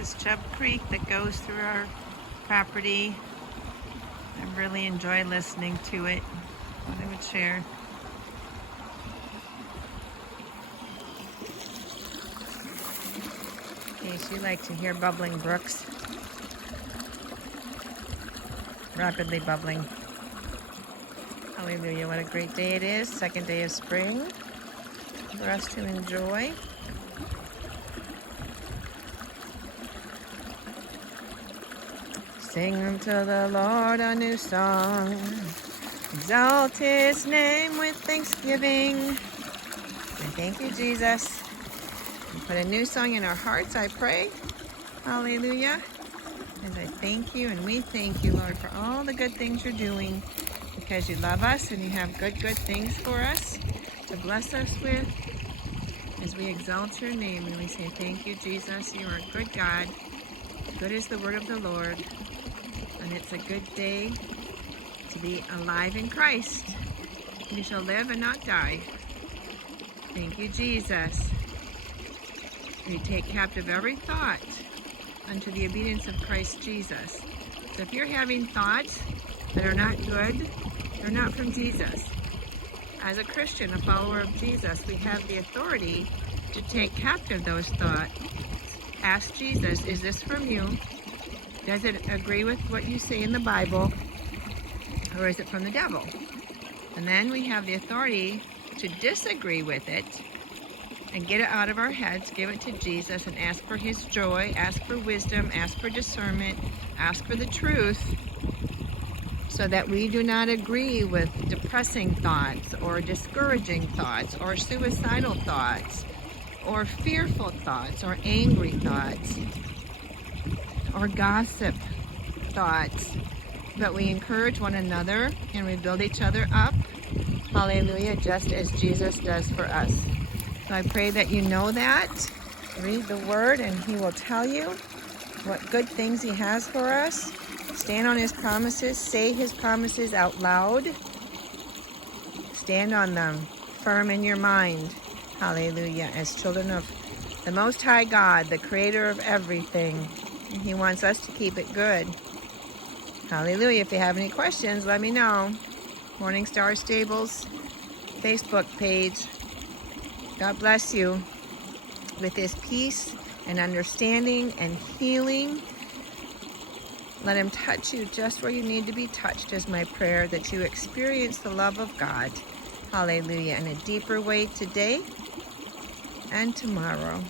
is Chub Creek that goes through our property. I really enjoy listening to it. I would share. In case you like to hear bubbling brooks. Rapidly bubbling. Hallelujah, what a great day it is. Second day of spring for us to enjoy. Sing unto the Lord a new song. Exalt his name with thanksgiving. And thank you, Jesus. And put a new song in our hearts, I pray. Hallelujah. And I thank you and we thank you, Lord, for all the good things you're doing, because you love us and you have good things for us to bless us with as we exalt your name and we say thank you, Jesus. You are a good God. Good is the word of the Lord. And it's a good day to be alive in Christ. We shall live and not die. Thank you, Jesus. We take captive every thought unto the obedience of Christ Jesus. So if you're having thoughts that are not good, they're not from Jesus. As a Christian, a follower of Jesus, we have the authority to take captive those thoughts. Ask Jesus, is this from you? Does it agree with what you say in the Bible? Or is it from the devil? And then we have the authority to disagree with it and get it out of our heads, give it to Jesus, and ask for his joy, ask for wisdom, ask for discernment, ask for the truth, so that we do not agree with depressing thoughts or discouraging thoughts or suicidal thoughts or fearful thoughts or angry thoughts or gossip thoughts. But we encourage one another and we build each other up. Hallelujah, just as Jesus does for us. So I pray that you know that. Read the word and he will tell you what good things he has for us. Stand on his promises. Say his promises out loud. Stand on them firm in your mind. Hallelujah. As children of the Most High God, the creator of everything. And he wants us to keep it good. Hallelujah. If you have any questions, let me know. Morning Star Stables Facebook page. God bless you with his peace and understanding and healing. Let him touch you just where you need to be touched is my prayer, that you experience the love of God. Hallelujah. In a deeper way today and tomorrow.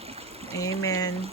Amen.